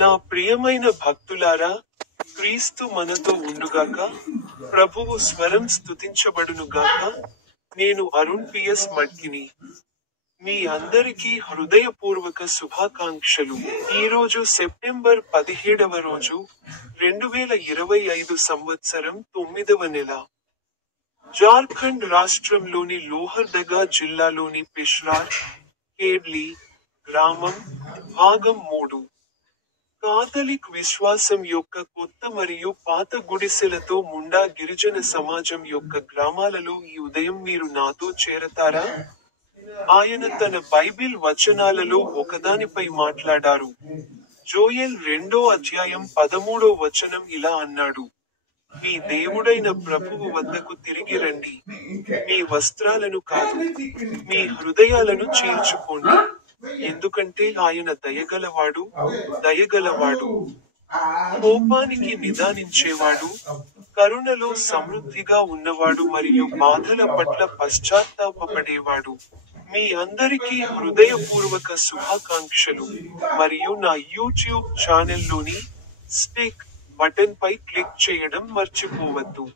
నా ప్రియమైన భక్తులారా, క్రీస్తు మనతో ఉండుగాక. ప్రభువు స్వరం స్తుతించబడునుగాక. నేను అరుణ్ పిఎస్ మడ్కిని. మీ అందరికీ హృదయపూర్వక శుభాకాంక్షలు. ఈరోజు సెప్టెంబర్ 17వ రోజు, 2025 సంవత్సరం 9వ నెల. జార్ఖండ్ రాష్ట్రంలోని లోహర్దగా జిల్లాలోని పిష్రార్, కేడ్లీ గ్రామం, భాగం 3. కాథలిక్ విశ్వాసం యొక్క కొత్త మరియు పాత గుడిసెలతో ముండా గిరిజన సమాజం యొక్క గ్రామాలలో ఈ ఉదయం మీరు నాతో చేరతారా? ఆయన తన బైబిల్ వచనాలలో ఒకదానిపై మాట్లాడారు. జోయెల్ 2వ అధ్యాయం 13వ వచనం ఇలా అన్నాడు: మీ దేవుడైన ప్రభువు వద్దకు తిరిగి రండి. మీ వస్త్రాలను కాదు, మీ హృదయాలను చీల్చుకోండి. ఎందుకంటే ఆయన దయగలవాడు, కోపానికి నిదానించేవాడు, కరుణలో సమృద్ధిగా ఉన్నవాడు మరియు బాధల పట్ల పశ్చాత్తాపపడేవాడు. మీ అందరికీ హృదయపూర్వక శుభాకాంక్షలు. మరియు నా యూట్యూబ్ ఛానెల్లోని స్టిక్ బటన్ పై క్లిక్ చేయడం మర్చిపోవద్దు.